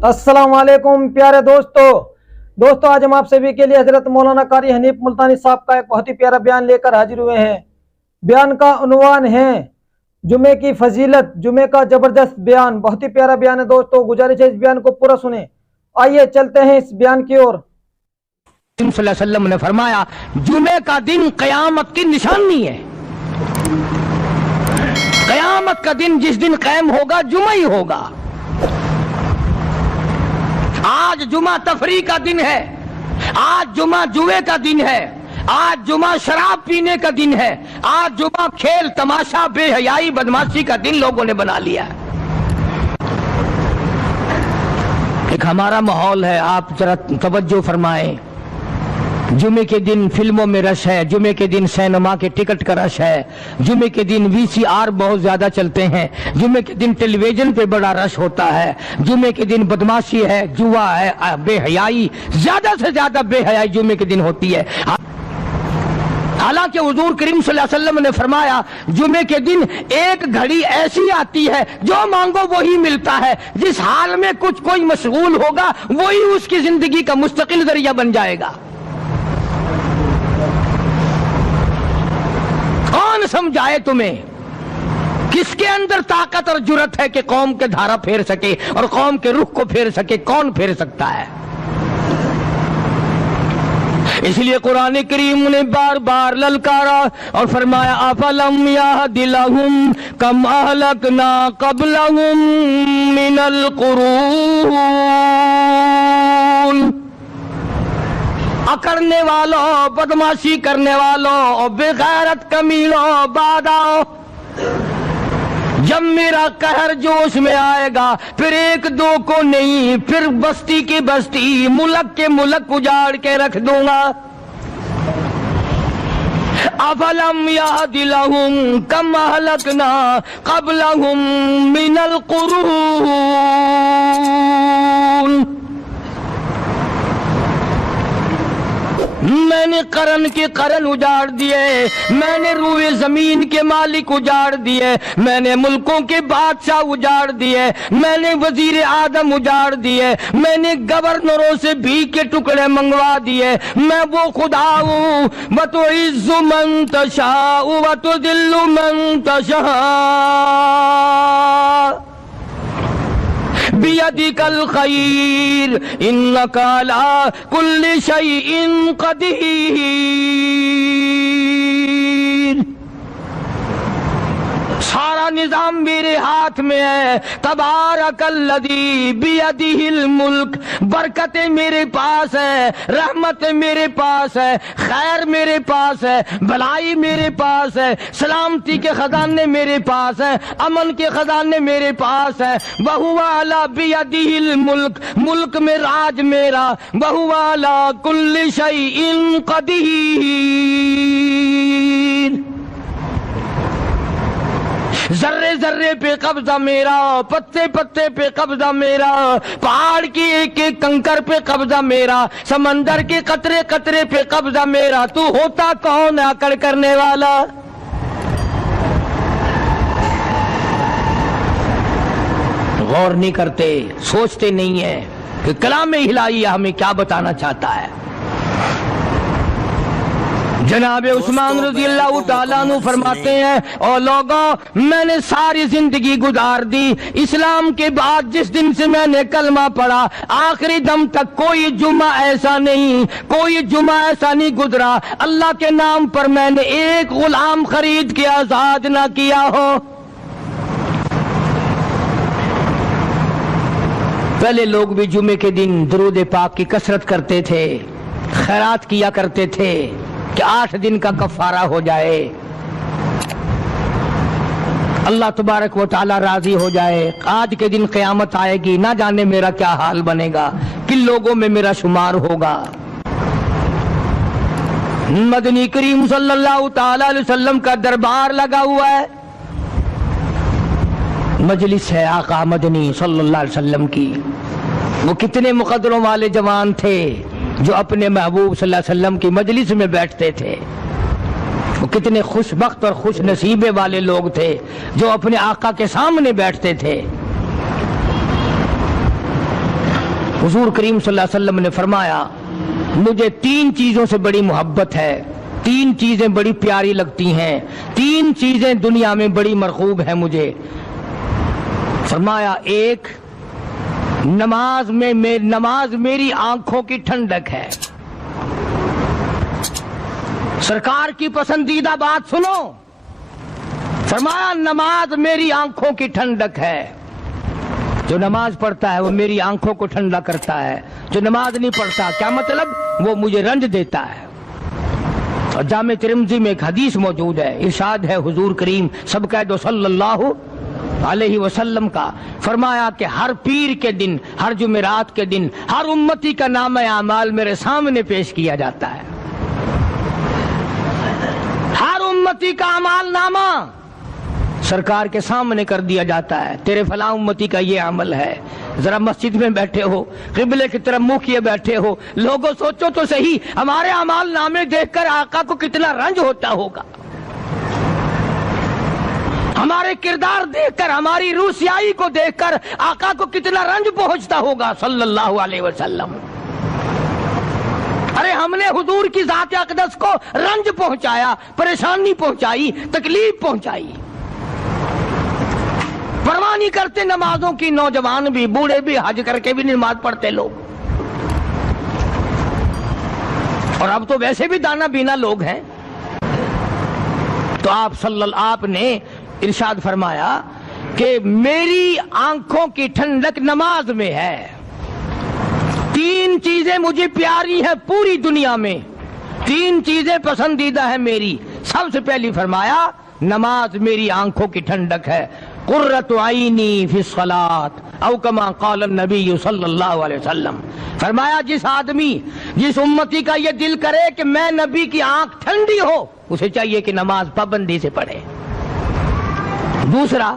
अस्सलाम वालेकुम प्यारे दोस्तों आज हम आप सभी के लिए हजरत मौलाना कारी हनीफ मुल्तानी साहब का एक बहुत ही प्यारा बयान लेकर हाजिर हुए हैं। बयान का उन्वान है जुमे की फजीलत, जुमे का जबरदस्त बयान। बहुत ही प्यारा बयान है दोस्तों, गुजारिश है इस बयान को पूरा सुने। आइए चलते हैं इस बयान की ओर। सल्लल्लाहु अलैहि वसल्लम ने फरमाया, जुमे का दिन कयामत की निशानी है। कयामत का दिन जिस दिन कायम होगा जुमा ही होगा। आज जुमा तफरी का दिन है, आज जुमा जुए का दिन है, आज जुमा शराब पीने का दिन है, आज जुमा खेल तमाशा बेहयाई बदमाशी का दिन लोगों ने बना लिया है। एक हमारा माहौल है, आप जरा तवज्जो फरमाएं। जुमे के दिन फिल्मों में रश है, जुमे के दिन सिनेमा के टिकट का रश है, जुमे के दिन वीसीआर बहुत ज्यादा चलते हैं, जुमे के दिन टेलीविजन पे बड़ा रश होता है, जुमे के दिन बदमाशी है, जुआ है, बेहयाई, ज्यादा से ज्यादा बेहयाई जुमे के दिन होती है। हालांकि हुजूर करीम सल्लल्लाहु अलैहि वसल्लम ने फरमाया, जुमे के दिन एक घड़ी ऐसी आती है जो मांगो वही मिलता है। जिस हाल में कोई मशगूल होगा वही उसकी जिंदगी का मुस्तकिल जरिया बन जाएगा। कौन समझाए तुम्हें, किसके अंदर ताकत और जुर्रत है कि कौम के धारा फेर सके और कौम के रुख को फेर सके? कौन फेर सकता है? इसलिए कुरान करीम ने बार बार ललकारा और फरमाया, अफलम यहदिलहुम कम अहलकना क़ब्लहुम मिनल कुरून। अकड़ने वालों, बदमाशी करने वालों, बेगैरत कमीनों, बादाओं, जब मेरा कहर जोश में आएगा फिर एक दो को नहीं, फिर बस्ती की बस्ती, मुल्क के मुल्क उजाड़ के रख दूंगा। अफलम यहदिलहुम कम अहलकना क़ब्लहुम मिनल कुरून। मैंने करन के करन उजाड़ दिए, मैंने रूए जमीन के मालिक उजाड़ दिए, मैंने मुल्कों के बादशाह उजाड़ दिए, मैंने वजीर आदम उजाड़ दिए, मैंने गवर्नरों से भी के टुकड़े मंगवा दिए। मैं वो खुदा हूँ, व तो इज़्ज़ु मन तशा व तो दिल्लु मन तशा बियदिकल खैर इन्नका अला कुल्लि शैइन क़दीर। सारा निजाम मेरे हाथ में है। तबारकल्लज़ी बियदिहिल मुल्क, बरकतें मेरे पास है, रहमतें मेरे पास है, खैर मेरे पास है, भलाई मेरे पास है, सलामती के खजाने मेरे पास है, अमन के खजाने मेरे पास है। वहुवा अला बियदिहिल मुल्क, मुल्क में राज मेरा। वहुवा अला कुल्लि शैइन क़दीर। जर्रे जर्रे पे कब्जा मेरा, पत्ते पत्ते पे कब्जा मेरा, पहाड़ की एक एक कंकर पे कब्जा मेरा, समंदर के कतरे कतरे पे कब्जा मेरा। तू होता कौन है अकड़ करने वाला? गौर नहीं करते, सोचते नहीं है कि कलाम इलाही हमें क्या बताना चाहता है। जनाब उस्मान रज़ी अल्लाह तआला अन्हु फरमाते हैं, और लोगों मैंने सारी जिंदगी गुजार दी इस्लाम के बाद, जिस दिन से मैंने कलमा पढ़ा आखिरी दम तक कोई जुमा ऐसा नहीं, कोई जुमा ऐसा नहीं गुजरा अल्लाह के नाम पर मैंने एक गुलाम खरीद के आजाद ना किया हो। पहले लोग भी जुमे के दिन दुरूद पाक की कसरत करते थे, खैरात किया करते थे कि 8 दिन का कफारा हो जाए, अल्लाह तबारक व तआला राजी हो जाए। आज के दिन क़यामत आएगी, ना जाने मेरा क्या हाल बनेगा, किन लोगों में मेरा शुमार होगा। मदनी करीम सल्लल्लाहु तआला अलैहि वसल्लम का दरबार लगा हुआ है, मजलिस है आका मदनी सल्लल्लाहु अलैहि वसल्लम की। वो कितने मुकद्दरों वाले जवान थे जो अपने महबूब सल्लल्लाहु अलैहि वसल्लम की मजलिस में बैठते थे। वो कितने खुशबख्त और खुश नसीबे वाले लोग थे जो अपने आका के सामने बैठते थे। हुजूर करीम सल्लल्लाहु अलैहि वसल्लम ने फरमाया, मुझे 3 चीजों से बड़ी मोहब्बत है, 3 चीजें बड़ी प्यारी लगती हैं, 3 चीजें दुनिया में बड़ी मरगूब है मुझे। फरमाया, एक, नमाज मेरी आंखों की ठंडक है। सरकार की पसंदीदा बात सुनो, फरमाया नमाज मेरी आंखों की ठंडक है। जो नमाज पढ़ता है वो मेरी आंखों को ठंडा करता है, जो नमाज नहीं पढ़ता क्या मतलब, वो मुझे रंज देता है। और जामे तिरमिज़ी में एक हदीस मौजूद है, इरशाद है हुजूर करीम सब कह दो सल्लल्लाहु अलैहि वसल्लम का, फरमाया कि हर पीर के दिन, हर जुमेरात के दिन हर उम्मती का नाम आमाल मेरे सामने पेश किया जाता है। हर उम्मती का अमाल नामा सरकार के सामने कर दिया जाता है, तेरे फला उम्मती का ये अमल है। जरा मस्जिद में बैठे हो, किबले की तरफ मुंह किए बैठे हो, लोगों सोचो तो सही हमारे अमाल नामे देखकर आका को कितना रंज होता होगा, हमारे किरदार देखकर, हमारी रूसियाई को देखकर आका को कितना रंज पहुंचता होगा सल्लल्लाहु अलैहि वसल्लम। अरे हमने हुजूर की जात अक़दस को रंज पहुंचाया, परेशानी पहुंचाई, तकलीफ पहुंचाई। परवाह नहीं करते नमाजों की, नौजवान भी, बूढ़े भी, हज करके भी नमाज पढ़ते लोग। और अब तो वैसे भी दाना बीना लोग हैं। तो आपने इरशाद फरमाया कि मेरी आंखों की ठंडक नमाज में है। 3 चीजें मुझे प्यारी है पूरी दुनिया में, 3 चीजें पसंदीदा है मेरी। सबसे पहली फरमाया नमाज मेरी आंखों की ठंडक है। कुर्रतु आईनी फी सलात औ कमा क़ाल नबी सल्लल्लाहु अलैहि वसल्लम, फरमाया जिस उम्मती का ये दिल करे कि मैं नबी की आंख ठंडी हो, उसे चाहिए कि नमाज पाबंदी से पढ़े। दूसरा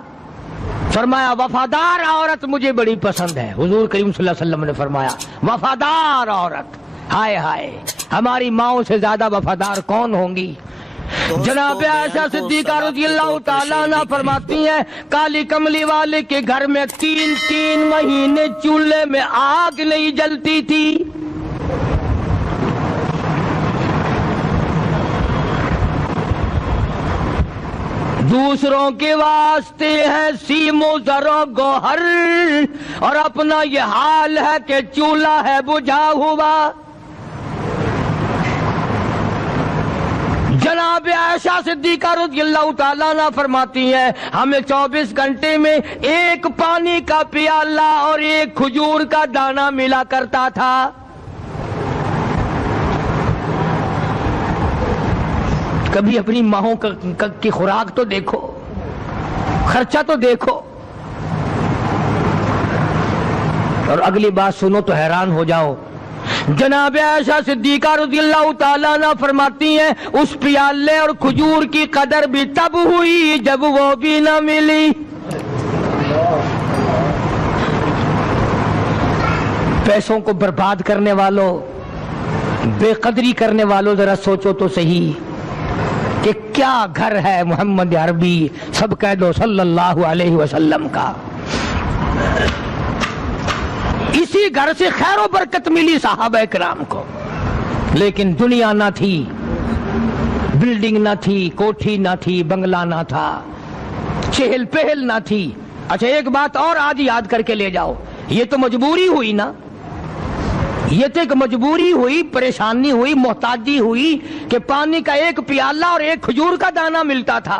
फरमाया वफादार औरत मुझे बड़ी पसंद है। हुजूर करीम सल्लल्लाहु अलैहि वसल्लम ने फरमाया वफादार औरत, हाय हाय हमारी माओं से ज्यादा वफादार कौन होंगी। जनाब आयशा सिद्दीका रज़ियल्लाहु ताला अन्हा फरमाती हैं, काली कमली वाले के घर में 3 महीने चूल्हे में आग नहीं जलती थी। दूसरों के वास्ते है सीमो जरो गोहर, और अपना ये हाल है कि चूल्हा है बुझा हुआ। जनाब आयशा सिद्दीका रज़ियल्लाहु ताला अन्हा फरमाती हैं, हमें 24 घंटे में 1 पानी का प्याला और 1 खजूर का दाना मिला करता था। कभी अपनी माहों की खुराक तो देखो, खर्चा तो देखो। और अगली बात सुनो तो हैरान हो जाओ। जनाब आयशा सिद्दीका रज़ियल्लाहु ताला अन्हा फरमाती हैं, उस प्याले और खजूर की कदर भी तब हुई जब वो भी न मिली। पैसों को बर्बाद करने वालों, बेकदरी करने वालों, जरा सोचो तो सही कि क्या घर है मोहम्मद अरबी सब कह दो सल्लल्लाहु अलैहि वसल्लम का। इसी घर से खैर बरकत मिली साहबा इकराम को, लेकिन दुनिया ना थी, बिल्डिंग ना थी, कोठी ना थी, बंगला ना था, चहल पहल ना थी। अच्छा एक बात और आज याद करके ले जाओ, ये तो मजबूरी हुई ना, ये तो एक मजबूरी हुई, परेशानी हुई, मोहताजी हुई कि पानी का 1 प्याला और 1 खजूर का दाना मिलता था।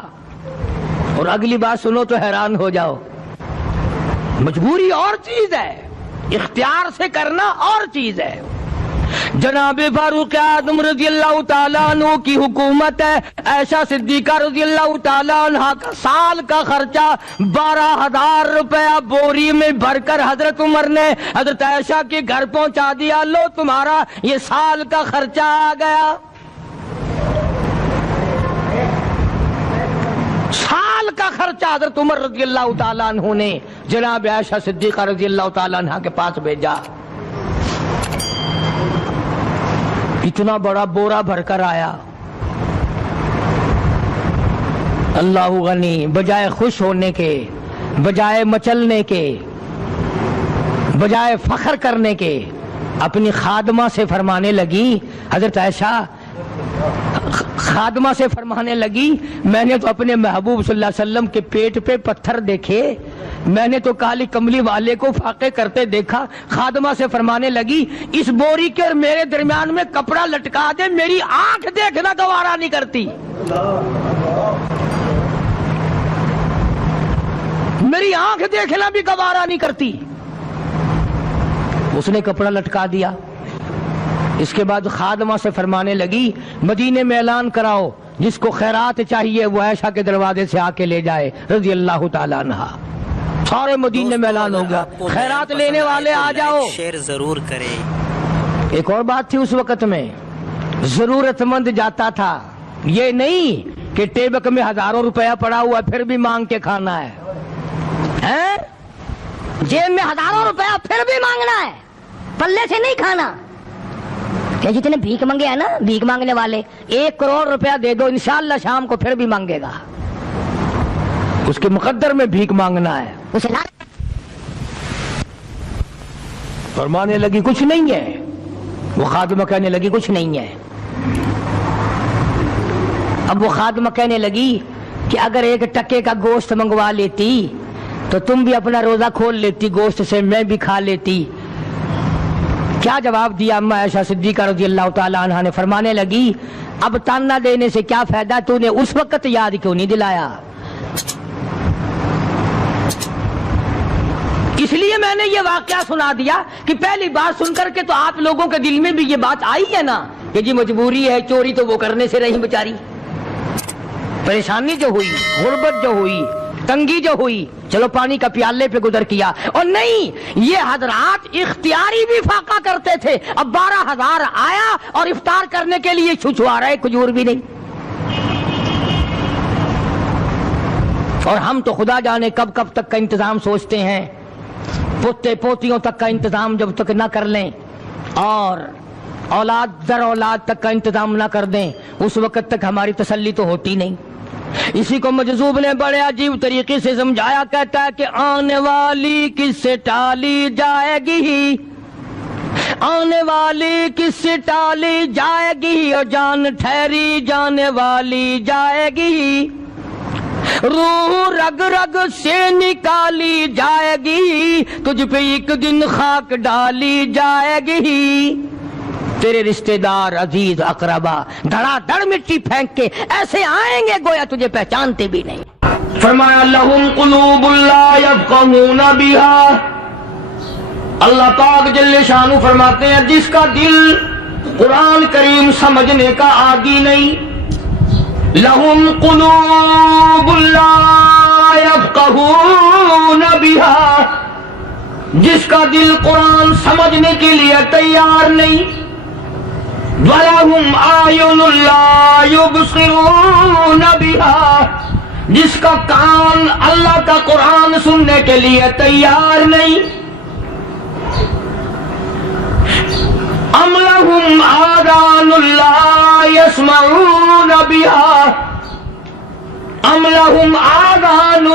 और अगली बात सुनो तो हैरान हो जाओ, मजबूरी और चीज है, इख्तियार से करना और चीज है। जनाब फारूक आज़म रज़ियल्लाहु ताला अन्हु की हुकूमत है। आयशा सिद्दीका रज़ियल्लाहु ताला अन्हा का साल का खर्चा 12,000 रुपया बोरी में भरकर हजरत उमर ने हजरत आयशा के घर पहुंचा दिया। लो तुम्हारा ये साल का खर्चा आ गया। साल का खर्चा हजरत उमर रज़ियल्लाहु ताला अन्हु ने जनाब आयशा सिद्दीका रज़ियल्लाहु ताला अन्हा के पास भेजा। इतना बड़ा बोरा भरकर आया। अल्लाहु गनी, बजाय खुश होने के, बजाय मचलने के, بجائے فخر کرنے کے اپنی خادمہ سے فرمانے لگی، حضرت عائشہ خادمہ سے فرمانے لگی، میں نے تو اپنے محبوب صلی اللہ علیہ وسلم کے پیٹ پہ پتھر دیکھے، میں نے تو کالی کملی والے کو فاقے کرتے دیکھا۔ خادمہ سے فرمانے لگی، اس بوری کے اور میرے درمیان میں کپڑا لٹکا دے، میری آنکھ دیکھنا گوارا نہیں کرتی، میری آنکھ دیکھنا بھی گوارا نہیں کرتی۔ اس نے کپڑا لٹکا دیا۔ اس کے بعد خادمہ سے فرمانے لگی، مدینے میں اعلان کراؤ، جس کو خیرات چاہیے وہ عائشہ کے دروازے سے آ کے لے جائے رضی اللہ تعالیٰ عنہا۔ سارے مدینے میں اعلان ہو گیا، خیرات لینے والے آ جاؤ۔ شیئر ضرور کریں۔ ایک اور بات تھی اس وقت میں، ضرورت مند جاتا تھا، یہ نہیں کہ ٹیبک میں ہزاروں روپیہ پڑا ہوا پھر بھی مانگ کے کھانا ہے، جیب میں ہزاروں روپیہ پھر بھی مانگنا ہے، پلے سے نہیں کھانا۔ کہ جتنے بھیک مانگے ہیں نا، بھیک مانگنے والے، 1 کروڑ روپیہ دے دو انشاءاللہ شام کو پھر بھی مانگے گا، اس کے مقدر میں بھیک مانگنا ہے۔ اسے فرمانے لگی کچھ نہیں ہے، وہ خادمہ کہنے لگی کچھ نہیں ہے۔ اب وہ خادمہ کہنے لگی کہ اگر 1 ٹکے کا گوشت منگوا لیتی تو تم بھی اپنا روزہ کھول لیتی، گوشت سے میں بھی کھا لیتی۔ کیا جواب دیا اما عائشہ صدیقہ رضی اللہ تعالی عنہا نے؟ فرمانے لگی، اب تانا دینے سے کیا فائدہ، تو نے اس وقت یاد کیوں نہیں دلایا؟ اس لیے میں نے یہ واقعہ سنا دیا کہ پہلی بار سن کر کے تو آپ لوگوں کے دل میں بھی یہ بات آئی ہے نا کہ جی مجبوری ہے، چوری تو وہ کرنے سے رہی بیچاری، پریشانی جو ہوئی، غربت جو ہوئی، تنگی جو ہوئی، چلو پانی کا پیالے پہ گزر کیا۔ اور نہیں، یہ حضرات اختیاری بھی فاقہ کرتے تھے۔ اب 12,000 آیا اور افطار کرنے کے لیے چھچوا رہے، کھجور بھی نہیں۔ اور ہم تو خدا جانے کب کب تک کا انتظام سوچتے ہیں، پوتے پوتیوں تک کا انتظام جب تک نہ کر لیں اور اولاد در اولاد تک کا انتظام نہ کر دیں، اس وقت تک ہماری تسلی تو ہوتی نہیں۔ اسی کو مجذوب نے بڑے عجیب طریقے سے سمجھایا، کہتا ہے کہ آنے والی کس سے ٹالی جائے گی، آنے والی کس سے ٹالی جائے گی، اور جان ٹھہری جانے والی جائے گی، روح رگ رگ سے نکالی جائے گی، تجھ پہ ایک دن خاک ڈالی جائے گی، تیرے رشتہ دار عزیز اقربا دھڑا دھڑ مٹی پھینک کے ایسے آئیں گے گویا تجھے پہچانتے بھی نہیں۔ فرمایا لہم قلوب لا یفقہون بہا، اللہ پاک جل شانہ فرماتے ہیں جس کا دل قرآن کریم سمجھنے کا عادی نہیں، لہم قلوب لا یفقہون بہا، جس کا دل قرآن سمجھنے کے لیے تیار نہیں، وَلَهُمْ أَعْيُنٌ لَا يُبْصِرُونَ بِهَا، جس کا کان اللہ کا قرآن سننے کے لیے تیار نہیں، أَمْ لَهُمْ آذَانٌ لَا يَسْمَعُونَ بِهَا، أَمْ لَهُمْ آذَانٌ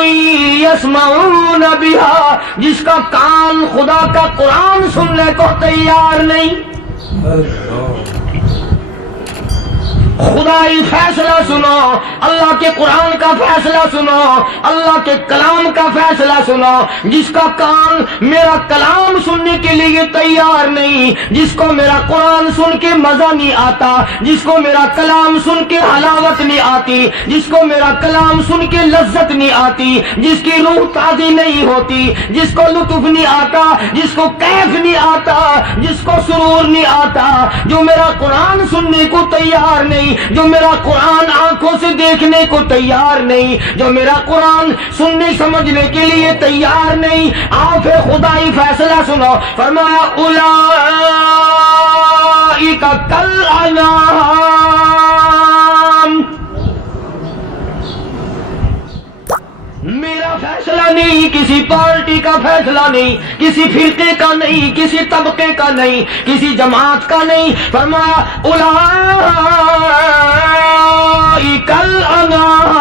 يَسْمَعُونَ بِهَا، جس کا کان خدا کا قرآن سننے کو تیار نہیں۔ خدائی فیصلہ سنو، اللہ کے قرآن کا فیصلہ سنو، اللہ کے کلام کا فیصلہ سنو، جس کا کان میرا کلام سننے کے لیے تیار نہیں، جس کو میرا قرآن سن کے مزہ نہیں آتا، جس کو میرا کلام سن کے حلاوت نہیں آتی، جس کو میرا کلام سن کے لذت نہیں آتی، جس کی روح تازی نہیں ہوتی، جس کو لطف نہیں آتا، جس کو کیف نہیں آتا، جس کو سرور نہیں آتا، جو میرا قرآن سننے کو تیار نہیں، جو میرا قرآن آنکھوں سے دیکھنے کو تیار نہیں، جو میرا قرآن سننے سمجھنے کے لیے تیار نہیں، آپ خدائی فیصلہ سنو، فرمایا اولئک کالانعام، میرا فیصلہ نہیں، کسی پارٹی کا فیصلہ نہیں، کسی فرقے کا نہیں، کسی طبقے کا نہیں، کسی جماعت کا نہیں، فرمایا اولئک الانعام،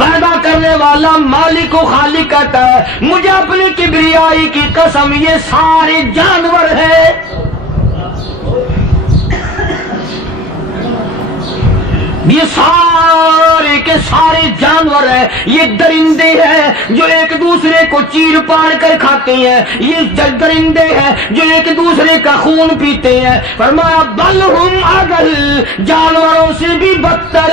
پیدا کرنے والا مالک و خالق کہتا ہے مجھے اپنی کبریائی کی قسم یہ سارے جانور ہیں، یہ سارے کے سارے جانور ہیں، یہ درندے ہیں جو ایک دوسرے کو چیر پاڑ کر کھاتے ہیں، یہ درندے ہیں جو ایک دوسرے کا خون پیتے ہیں۔ فرمایا بل ہم اضل، جانوروں سے بھی بدتر۔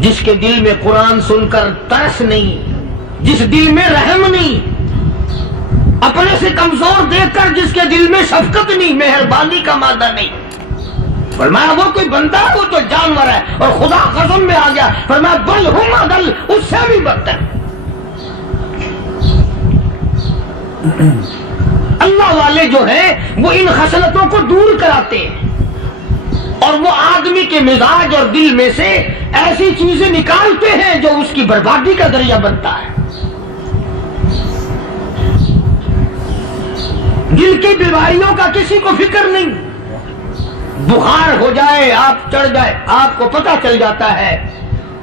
جس کے دل میں قرآن سن کر ترس نہیں، جس دل میں رحم نہیں، اپنے سے کمزور دیکھ کر جس کے دل میں شفقت نہیں، مہربانی کا مادہ نہیں، فرمایا وہ کوئی بندہ ہے، وہ تو جانور ہے۔ اور خدا قسم میں آ گیا، فرمایا بل ہم اضل، اس سے بھی بدتر۔ اللہ والے جو ہیں وہ ان خصلتوں کو دور کراتے ہیں، اور وہ آدمی کے مزاج اور دل میں سے ایسی چیزیں نکالتے ہیں جو اس کی بربادی کا ذریعہ بنتا ہے۔ دل کی بیماریوں کا کسی کو فکر نہیں، بخار ہو جائے آپ چڑھ جائے آپ کو پتہ چل جاتا ہے،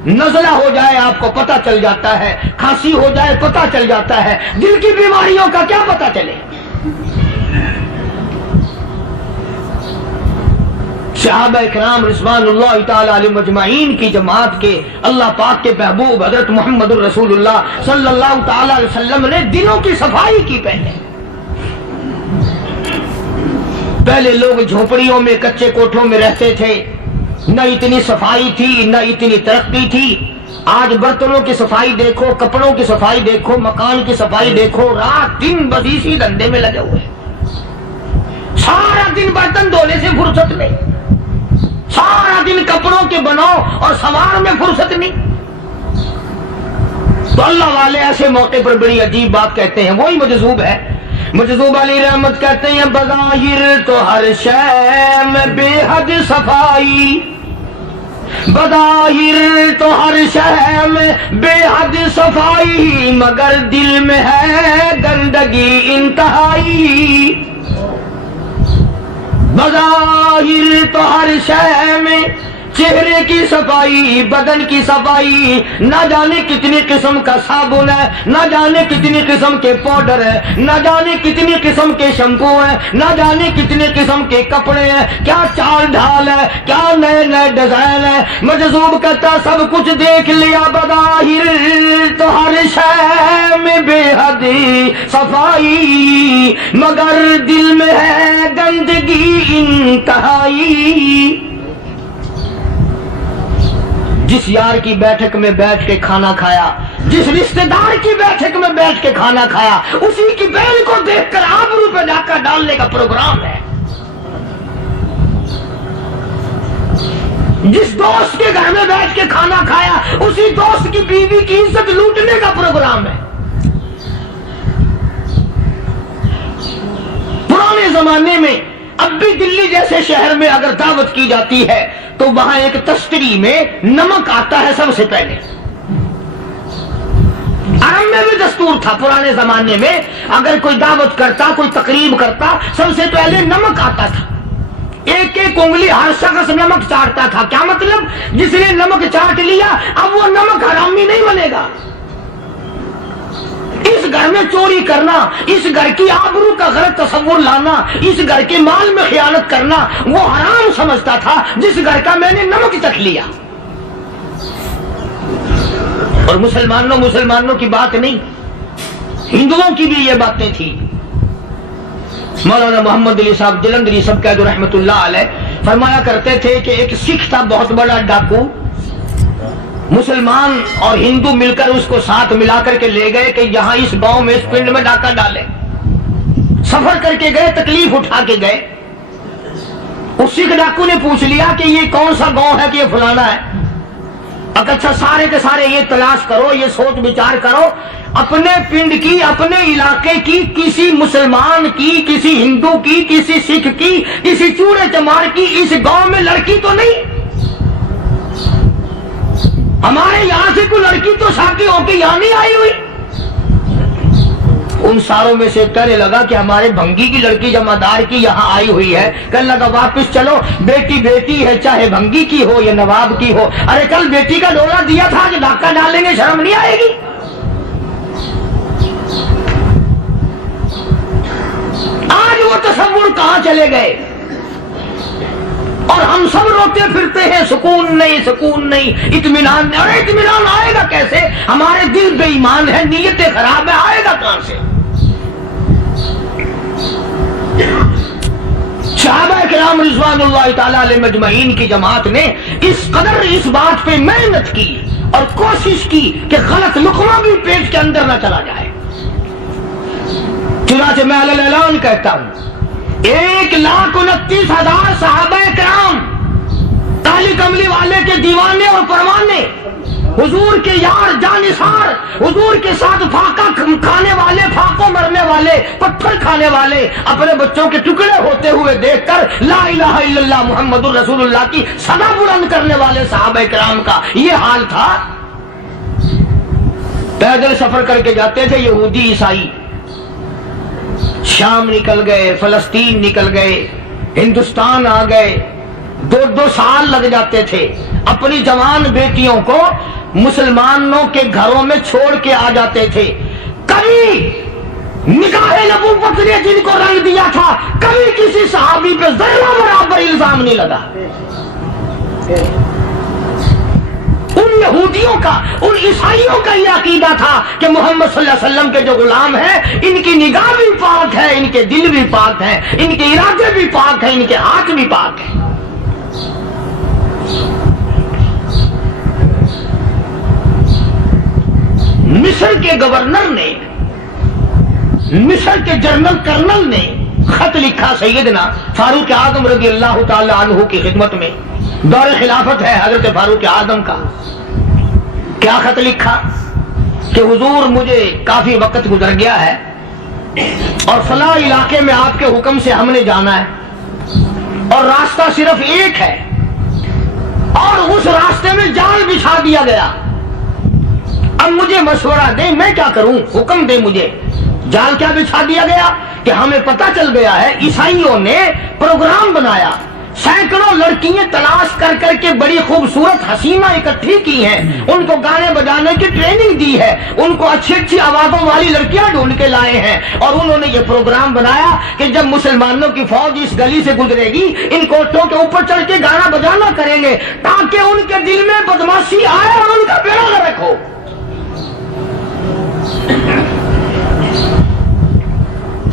نزلہ ہو جائے آپ کو پتہ چل جاتا ہے، کھانسی ہو جائے پتہ چل جاتا ہے، دل کی بیماریوں کا کیا پتہ چلے؟ صحابہ کرام رضوان اللہ تعالی علیہم اجمعین کی جماعت کے اللہ پاک کے محبوب حضرت محمد الرسول اللہ صلی اللہ تعالی علیہ وسلم نے دلوں کی صفائی کی۔ پہلے لوگ جھونپڑیوں میں کچے کوٹھوں میں رہتے تھے، نہ اتنی صفائی تھی نہ اتنی ترقی تھی۔ آج برتنوں کی صفائی دیکھو، کپڑوں کی صفائی دیکھو، مکان کی صفائی دیکھو، رات دن بس اسی دھندے میں لگے ہوئے، سارا دن برتن دھونے سے فرصت نہیں، سارا دن کپڑوں کے بناؤ اور سوار میں فرصت نہیں۔ تو اللہ والے ایسے موقع پر بڑی عجیب بات کہتے ہیں، وہی مجذوب ہے، مجذوب علی رحمت کہتے ہیں بظاہر تو ہر شے میں بے حد صفائی، بظاہر تو ہر شے میں بے حد صفائی، مگر دل میں ہے گندگی انتہائی۔ بظاہر تو ہر شے میں چہرے کی صفائی، بدن کی صفائی، نہ جانے کتنی قسم کا صابن ہے، نہ جانے کتنی قسم کے پاؤڈر ہے، نہ جانے کتنی قسم کے شیمپو ہیں، نہ جانے کتنے قسم کے کپڑے ہیں، کیا چال ڈھال ہے، کیا نئے نئے ڈیزائن ہے۔ مجذوب کہتا سب کچھ دیکھ لیا، بظاہر تو ہر شے میں بے حد صفائی، مگر دل میں ہے گندگی انتہائی۔ جس یار کی بیٹھک میں بیٹھ کے کھانا کھایا، جس رشتہ دار کی بیٹھک میں بیٹھ کے کھانا کھایا، اسی کی بہن کو دیکھ کر آبرو پہ ڈاکہ ڈالنے کا پروگرام ہے۔ جس دوست کے گھر میں بیٹھ کے کھانا کھایا، اسی دوست کی بیوی کی عزت لوٹنے کا پروگرام ہے۔ پرانے زمانے میں اب بھی دلی جیسے شہر میں اگر دعوت کی جاتی ہے تو وہاں ایک تشتری میں نمک آتا ہے سب سے پہلے۔ عرب میں بھی دستور تھا پرانے زمانے میں، اگر کوئی دعوت کرتا، کوئی تقریب کرتا، سب سے پہلے نمک آتا تھا۔ ایک ایک انگلی ہر شخص نمک چاٹتا تھا۔ کیا مطلب؟ جس نے نمک چاٹ لیا اب وہ نمک حرامی نہیں بنے گا۔ اس گھر میں چوری کرنا، اس گھر کی آبرو کا غلط تصور لانا، اس گھر کے مال میں خیانت کرنا وہ حرام سمجھتا تھا جس گھر کا میں نے نمک چکھ لیا۔ اور مسلمانوں کی بات نہیں، ہندوؤں کی بھی یہ باتیں تھی۔ مولانا محمد علی صاحب جلندری سب قید رحمت اللہ علیہ فرمایا کرتے تھے کہ ایک سکھ تھا بہت بڑا ڈاکو، مسلمان اور ہندو مل کر اس کو ساتھ ملا کر کے لے گئے کہ یہاں اس گاؤں میں اس پنڈ میں ڈاکہ ڈالے۔ سفر کر کے گئے، تکلیف اٹھا کے گئے۔ اس سکھ ڈاکو نے پوچھ لیا کہ یہ کون سا گاؤں ہے کہ یہ فلانا ہے۔ اچھا سارے کے سارے یہ تلاش کرو، یہ سوچ بچار کرو، اپنے پنڈ کی، اپنے علاقے کی، کسی مسلمان کی، کسی ہندو کی، کسی سکھ کی، کسی چوڑے چمار کی اس گاؤں میں لڑکی تو نہیں؟ ہمارے یہاں سے کوئی لڑکی تو شادی ہو کے یہاں نہیں آئی ہوئی؟ उन सारों में से कहने लगा कि हमारे भंगी की लड़की जमादार की यहाँ आई हुई है। कहने लगा वापस चलो, बेटी बेटी है, चाहे भंगी की हो या नवाब की हो। अरे कल बेटी का डोला दिया था कि धक्का डालेंगे, शर्म नहीं आएगी? आज वो तसव्वुर कहां चले गए और हम सब रोते फिरते हैं, सुकून नहीं, सुकून नहीं, इत्मीनान नहीं। अरे इत्मीनान आएगा कैसे? हमारे दिल बेईमान है, नीयतें खराब है, आएगा कहां से? सहाबा किराम रिज़वानुल्लाह ताला अलैहिम अजमईन की जमात ने इस कदर इस बात पे मेहनत की और कोशिश की कि गलत लुक़मा भी पेट के अंदर न चला जाए। चुनाचे मैं अलल ऐलान कहता हूं, 1,29,000 सहाबा किराम ताली कमली वाले के दीवाने और परवाने, हुजूर के यार जानिसार, हुजूर के साथ फाका खाने वाले, फाको मरने वाले, पत्थर खाने वाले, अपने बच्चों के टुकड़े होते हुए देखकर ला इलाहा इल्लल्लाह मुहम्मदुर रसूलुल्लाह की सदा बुलंद करने वाले सहाबा किराम का ये हाल था। पैदल सफर करके जाते थे यहूदी ईसाई, शाम निकल गए, फलस्तीन निकल गए, हिंदुस्तान आ गए, 2-2 साल लग जाते थे। अपनी जवान बेटियों को मुसलमानों के घरों में छोड़ के आ जाते थे। कभी निकाहे नबूवत ने जिनको रंग दिया था, कभी किसी सहाबी पे जर्रा बराबर इल्जाम नहीं लगा। उन यहूदियों का, उन ईसाइयों का यह अकीदा था कि मोहम्मद सल्लल्लाहु अलैहि वसल्लम के जो गुलाम हैं, इनकी निगाह भी पाक है, इनके दिल भी पाक है, इनके इरादे भी पाक है, इनके हाथ भी पाक है। मिस्र के गवर्नर ने, मिस्र के जनरल कर्नल ने खत लिखा सैयदना फारूक आजम रज़ी अल्लाह ताला अन्हु की खिदमत में। दौर खिलाफत है हजरत फारूक आजम का। क्या खत लिखा कि हुजूर मुझे काफी वक्त गुजर गया है और फला इलाके में आपके हुक्म से हमने जाना है और रास्ता सिर्फ एक है और उस रास्ते में जाल बिछा दिया गया। अब मुझे मशवरा दे, मैं क्या करूं, हुक्म दे मुझे। जाल क्या बिछा दिया गया कि हमें पता चल गया है ईसाइयों ने प्रोग्राम बनाया, सैकड़ों लड़कियां तलाश कर करके बड़ी खूबसूरत हसीना इकट्ठी की हैं, उनको गाने बजाने की ट्रेनिंग दी है, उनको अच्छी अच्छी आवाजों वाली लड़कियां ढूंढ के लाए हैं और उन्होंने ये प्रोग्राम बनाया कि जब मुसलमानों की फौज इस गली से गुजरेगी, इन कोठों के ऊपर चढ़ के गाना बजाना करेंगे ताकि उनके दिल में बदमाशी आए और उनका बेड़ा गर्क हो।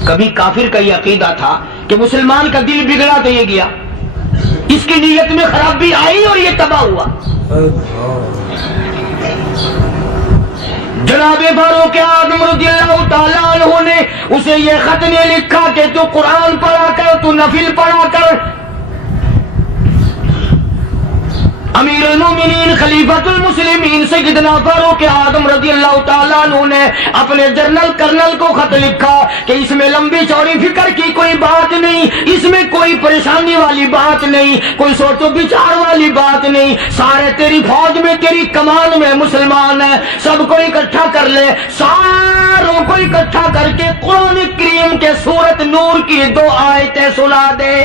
कभी काफिर का यह अकीदा था कि मुसलमान का दिल बिगड़ा तो ये गया, इसकी नीयत में खराबी आई और ये तबाह हुआ। जनाबे फारूक आज़म रज़ियल्लाहु ताला अन्हु ने उसे ये खत ने लिखा कि तू कुरान पढ़ा कर, तू नफिल पढ़ा कर। अमीरुल मोमिनीन खलीफतुल मुस्लिमीन सैयदना फारूक आज़म रज़ियल्लाहु ताला अन्हु ने अपने जनरल कर्नल को खत लिखा कि इसमें लंबी चौड़ी फिक्र की कोई बात नहीं, इसमें कोई परेशानी वाली बात नहीं, कोई सोचो विचार वाली बात नहीं। सारे तेरी फौज में, तेरी कमान में मुसलमान है, सबको इकट्ठा कर ले, सारों को इकट्ठा करके कुरान करीम के सूरत नूर की 2 आयतें सुना दे।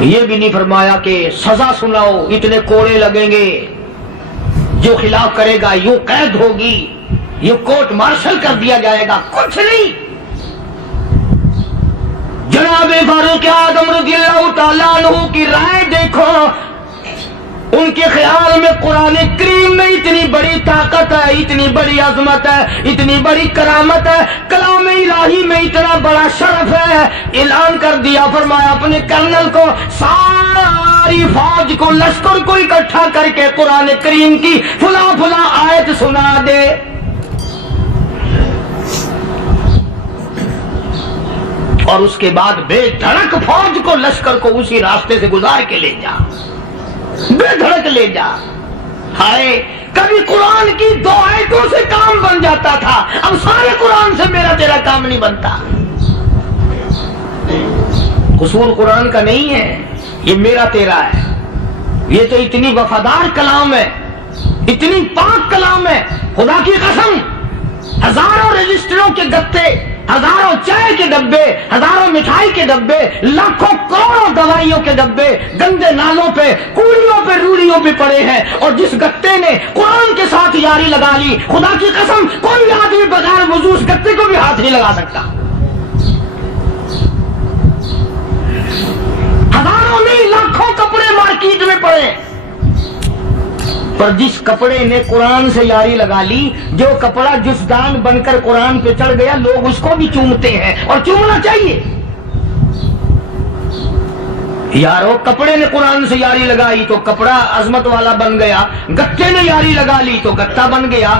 ये भी नहीं फरमाया कि सजा सुनाओ, इतने कोड़े लगेंगे, जो खिलाफ करेगा यूं कैद होगी, यूं कोर्ट मार्शल कर दिया जाएगा, कुछ नहीं। जनाबे फारूक आज़म रज़ियल्लाहु ताला अन्हु की राय देखो, उनके ख्याल में कुरान करीम में इतनी बड़ी ताकत है, इतनी बड़ी अजमत है, इतनी बड़ी करामत है, कलाम इलाही में इतना बड़ा शरफ है। ऐलान कर दिया, फरमाया अपने कर्नल को सारी फौज को, लश्कर को इकट्ठा करके कुरान करीम की फुला फुला आयत सुना दे। और उसके बाद बेधड़क फौज को, लश्कर को उसी रास्ते से गुजार के ले जा, बेधड़क ले जा। हाय, कभी कुरान की 2 आयतों से काम बन जाता था, अब सारे कुरान से मेरा तेरा काम नहीं बनता। कसूर कुरान का नहीं है, ये मेरा तेरा है। یہ تو اتنی وفادار کلام ہے، اتنی پاک کلام ہے، خدا کی قسم ہزاروں رجسٹروں کے گتے، ہزاروں چائے کے ڈبے، ہزاروں مٹھائی کے ڈبے، لاکھوں کروڑوں دوائیوں کے ڈبے گندے نالوں پہ، کوڑیوں پہ، روڑیوں پہ پڑے ہیں، اور جس گتے نے قرآن کے ساتھ یاری لگا لی، خدا کی قسم کوئی آدمی بغیر وضو اس گتے کو بھی ہاتھ نہیں لگا سکتا۔ ہزاروں نہیں لاکھوں کپڑے مارکیٹ میں پڑے، پر جس کپڑے نے قرآن سے یاری لگا لی، جو کپڑا جسدان بن کر قرآن پہ چڑھ گیا، لوگ اس کو بھی چومتے ہیں، اور چومنا چاہیے۔ یارو کپڑے نے قرآن سے یاری لگائی تو کپڑا عظمت والا بن گیا، گتے نے یاری لگا لی تو گتا بن گیا۔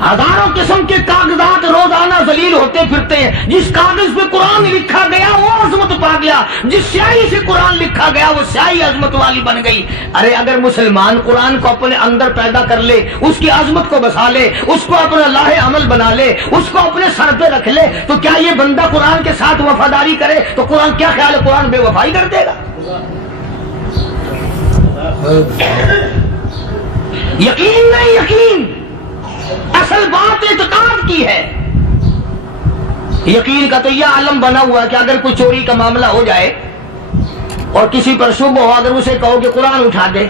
ہزاروں قسم کے کاغذات روزانہ ذلیل ہوتے پھرتے ہیں، جس کاغذ پہ قرآن لکھا گیا وہ عظمت پا گیا، جس سیاہی سے قرآن لکھا گیا وہ سیاہی عظمت والی بن گئی۔ ارے اگر مسلمان قرآن کو اپنے اندر پیدا کر لے، اس کی عظمت کو بسا لے، اس کو اپنا لاہ عمل بنا لے، اس کو اپنے سر پہ رکھ لے، تو کیا یہ بندہ قرآن کے ساتھ وفاداری کرے تو قرآن کیا خیال ہے قرآن بے وفائی کر دے گا؟ یقین نہیں، یقین اصل بات اعتقاد کی ہے۔ یقین کا تو یہ عالم بنا ہوا ہے کہ اگر کوئی چوری کا معاملہ ہو جائے اور کسی پر شبہ ہو، اگر اسے کہو کہ قرآن اٹھا دے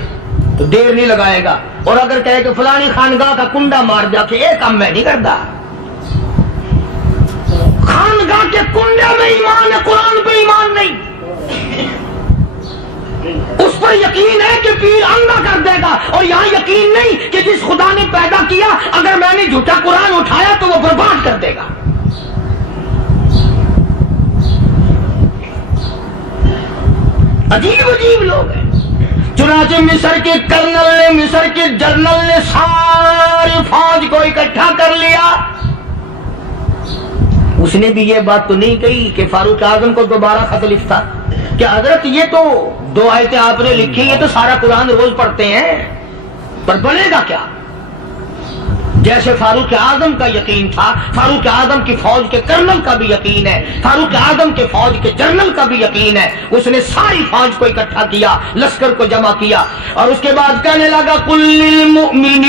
تو دیر نہیں لگائے گا، اور اگر کہے کہ فلانی خانگاہ کا کنڈا مار دیا کہ یہ کام میں نہیں کرتا۔ خانگاہ کے کنڈے میں ایمان ہے، قرآن پہ ایمان نہیں۔ اس پر یقین ہے کہ پیر اندھا کر دے گا، اور یہاں یقین نہیں کہ جس خدا نے پیدا کیا اگر میں نے جھوٹا قرآن اٹھایا تو وہ برباد کر دے گا۔ عجیب عجیب لوگ ہیں۔ چنانچہ مصر کے کرنل نے، مصر کے جنرل نے ساری فوج کو اکٹھا کر لیا۔ اس نے بھی یہ بات تو نہیں کہی کہ فاروق اعظم کو دوبارہ خط لکھتا کہ حضرت یہ تو 2 آیتیں آپ نے لکھی، یہ تو سارا قرآن روز پڑھتے ہیں، پر بنے گا کیا؟ جیسے فاروق اعظم کا یقین تھا، فاروق اعظم کی فوج کے کرنل کا بھی یقین ہے، فاروق اعظم کے فوج کے جنرل کا بھی یقین ہے۔ اس نے ساری فوج کو اکٹھا کیا، لشکر کو جمع کیا، اور اس کے بعد کہنے لگا قل للمؤمنین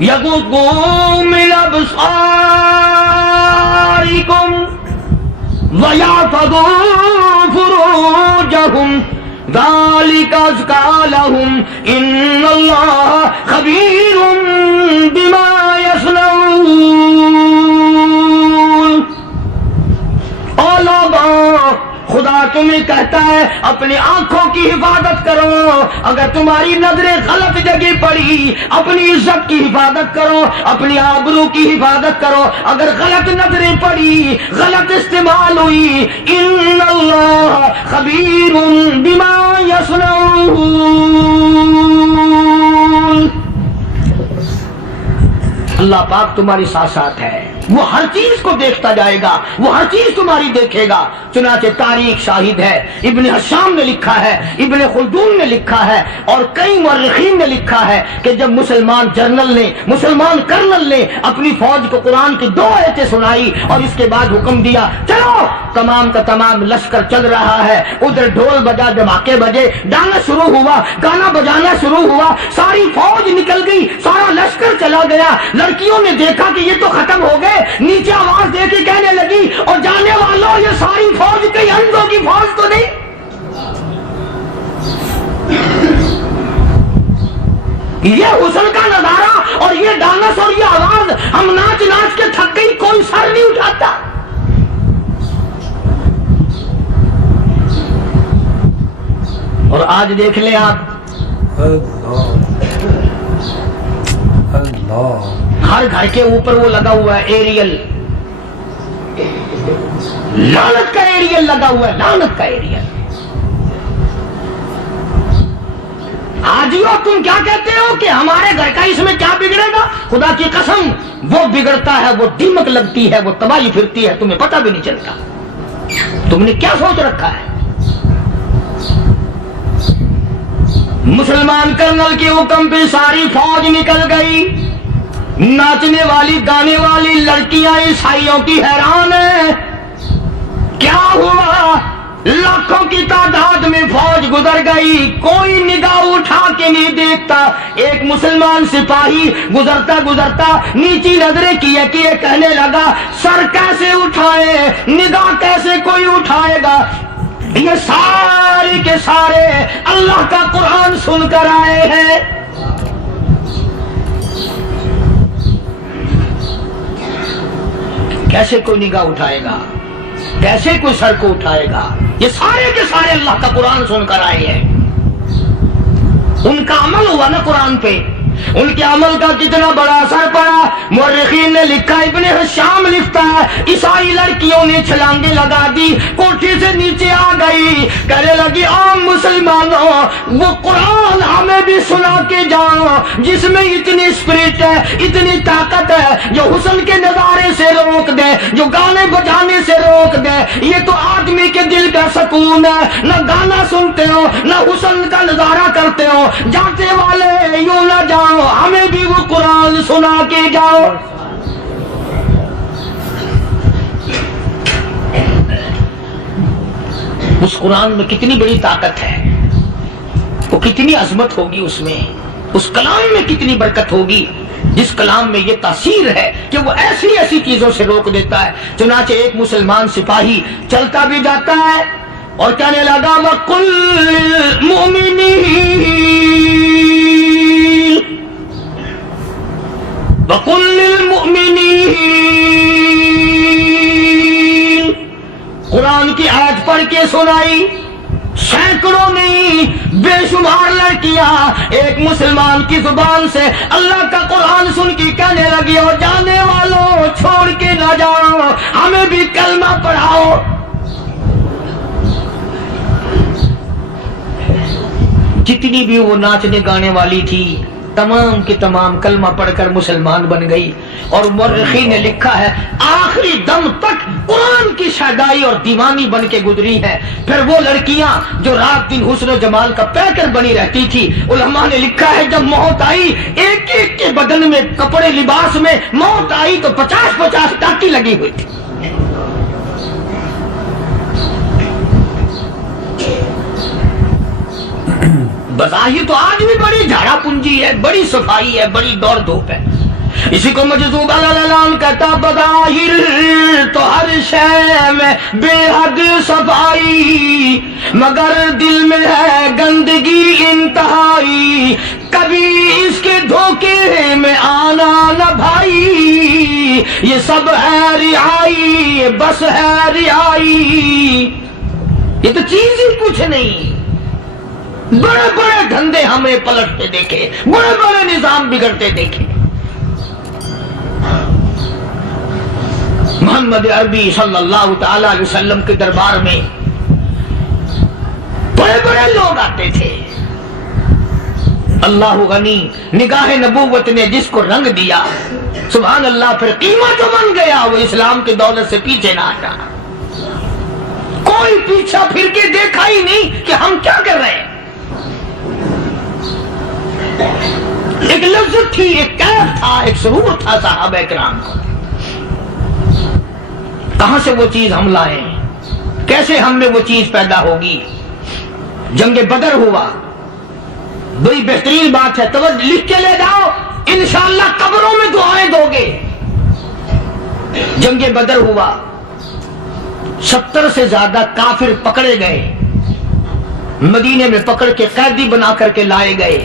یغضوا من ابصارکم وَيَحْفَظُوا فُرُوجَهُمْ ذَلِكَ أَزْكَىٰ لَهُمْ إِنَّ اللَّهَ خَبِيرٌ بِمَا يَصْنَعُونَ۔ او لوگوں، خدا تمہیں کہتا ہے اپنی آنکھوں کی حفاظت کرو، اگر تمہاری نظریں غلط جگہ پڑی اپنی عزت کی حفاظت کرو، اپنی آبرو کی حفاظت کرو، اگر غلط نظریں پڑی، غلط استعمال ہوئی، ان اللہ خبیر بما یصنعون۔ اللہ پاک تمہاری ساتھ ساتھ ہے، وہ ہر چیز کو دیکھتا جائے گا، وہ ہر چیز تمہاری دیکھے گا۔ چنانچہ تاریخ شاہد ہے، ابن حشام نے لکھا ہے، ابن خلدون نے لکھا ہے، اور کئی مورخین نے لکھا ہے کہ جب مسلمان جنرل نے، مسلمان کرنل نے اپنی فوج کو قرآن کی 2 آیتیں سنائی اور اس کے بعد حکم دیا چلو، تمام کا تمام لشکر چل رہا ہے، ادھر ڈھول بجا، دھماکے بجے، گانا شروع ہوا، گانا بجانا شروع ہوا، ساری فوج نکل گئی، سارا لشکر چلا گیا۔ لڑکیوں نے دیکھا کہ یہ تو ختم ہو گئے، نیچے آواز دے کے کہنے لگی اور جانے والوں یہ ساری فوج کئی اندھوں کی فوج تو نہیں؟ یہ حسن کا نظارہ اور یہ ڈانس اور یہ آواز، ہم ناچ ناچ کے تھک گئی، کوئی سر نہیں اٹھاتا۔ اور آج دیکھ لیں آپ، ہر گھر کے اوپر وہ لگا ہوا ہے ایریل، لعنت کا ایریل لگا ہوا ہے، لعنت کا ایریل۔ حاجیو تم کیا کہتے ہو کہ ہمارے گھر کا اس میں کیا بگڑے گا؟ خدا کی قسم وہ بگڑتا ہے، وہ دیمک لگتی ہے، وہ تباہی پھرتی ہے، تمہیں پتہ بھی نہیں چلتا۔ تم نے کیا سوچ رکھا ہے؟ مسلمان کرنل کے حکم پہ ساری فوج نکل گئی، ناچنے والی گانے والی لڑکیاں عیسائیوں کی حیران ہیں، کیا ہوا؟ लाखों की तादाद में फौज गुजर गई, कोई निगाह उठा के नहीं देखता। एक मुसलमान सिपाही गुजरता गुजरता नीची नजरें किए कहने लगा, सर कैसे उठाए, निगाह कैसे कोई उठाएगा। ये सारे के सारे अल्लाह का कुरान सुनकर आए हैं। कैसे कोई निगाह उठाएगा, कैसे कोई सर को उठाएगा। ये सारे के सारे अल्लाह का कुरान सुनकर आए हैं। उनका अमल हुआ ना कुरान पे, उनके अमल का कितना बड़ा असर पड़ा। मुर्रिखीन ने लिखा, इब्ने हिशाम लिखता है, ईसाई लड़कियों ने छलांगे लगा दी, कोठी से नीचे आ गई, कहने लगी आम मुसलमानों वो कुरान हमें भी सुना के जाओ जिसमें इतनी स्पिरिट है, इतनी ताकत है, जो हुस्न के नजारे से रोक दे, जो गाने बजाने से रोक दे। ये तो आदमी के दिल का सुकून है, न गाना सुनते हो न हुस्न का नजारा करते हो। जाते वाले यूं न जाओ, हमें भी वो कुरान सुना के जाओ। उस कुरान में कितनी बड़ी ताकत है, वो कितनी अजमत होगी उसमें, उस कलाम में कितनी बरकत होगी, जिस कलाम में ये तासीर है कि वो ऐसी ऐसी चीजों से रोक देता है। चुनाचे एक मुसलमान सिपाही चलता भी जाता है और कहने लगा, वकुल मुमिनीन वकुल मुमिनीन, कुरान की आयत पढ़ के सुनाई। सैकड़ों नहीं बेशुमार लड़कियां एक मुसलमान की जुबान से अल्लाह का कुरान सुन के कहने लगी, और जाने वालों छोड़ के ना जाओ, हमें भी कलमा पढ़ाओ। जितनी भी वो नाचने गाने वाली थी तमाम की तमाम कलमा पढ़कर मुसलमान बन गई। और मुर्रिखीन ने लिखा है, आखिरी दम तक कुरान की शादाई और दीवानी बन के गुजरी है। फिर वो लड़कियां जो रात दिन हुस्न जमाल का पैकर बनी रहती थी, उलमा ने लिखा है जब मौत आई, एक एक के बदन में कपड़े लिबास में मौत आई तो 50-50 टाकी लगी हुई थी। बज़ाहिर तो आज भी बड़ी झाड़ा पूंजी है, बड़ी सफाई है, बड़ी दौड़ धूप है। इसी को मजज़ूब अल-अलान कहता, बज़ाहिर तो हर शय में बेहद सफाई, मगर दिल में है गंदगी इंतहाई, कभी इसके धोखे में आना न भाई, ये सब है रियाई, ये बस है रियाई। ये तो चीज ही कुछ नहीं। बड़े बड़े धंधे हमें पलटते देखे, बड़े बड़े निजाम बिगड़ते देखे। मोहम्मद अरबी सल्लल्लाहु ताला अलैहि वसल्लम के दरबार में बड़े बड़े लोग आते थे। अल्लाह गनी, निगाह नबूवत ने जिसको रंग दिया, सुभान अल्लाह, फिर कीमत तो बन गया, वो इस्लाम की दौलत से पीछे ना हटा। कोई पीछा फिर के देखा ही नहीं कि हम क्या कर रहे हैं। एक लज्जत थी, एक कैफ था, एक सुरूर था साहबा इकराम को। कहां से वो चीज हम लाए, कैसे हमने वो चीज पैदा होगी। जंगे बदर हुआ, बड़ी बेहतरीन बात है, तो लिख के ले जाओ, इंशाअल्लाह कब्रों में दुआएं दोगे। जंगे बदर हुआ, 70 से ज्यादा काफिर पकड़े गए, मदीने में पकड़ के कैदी बना करके लाए गए।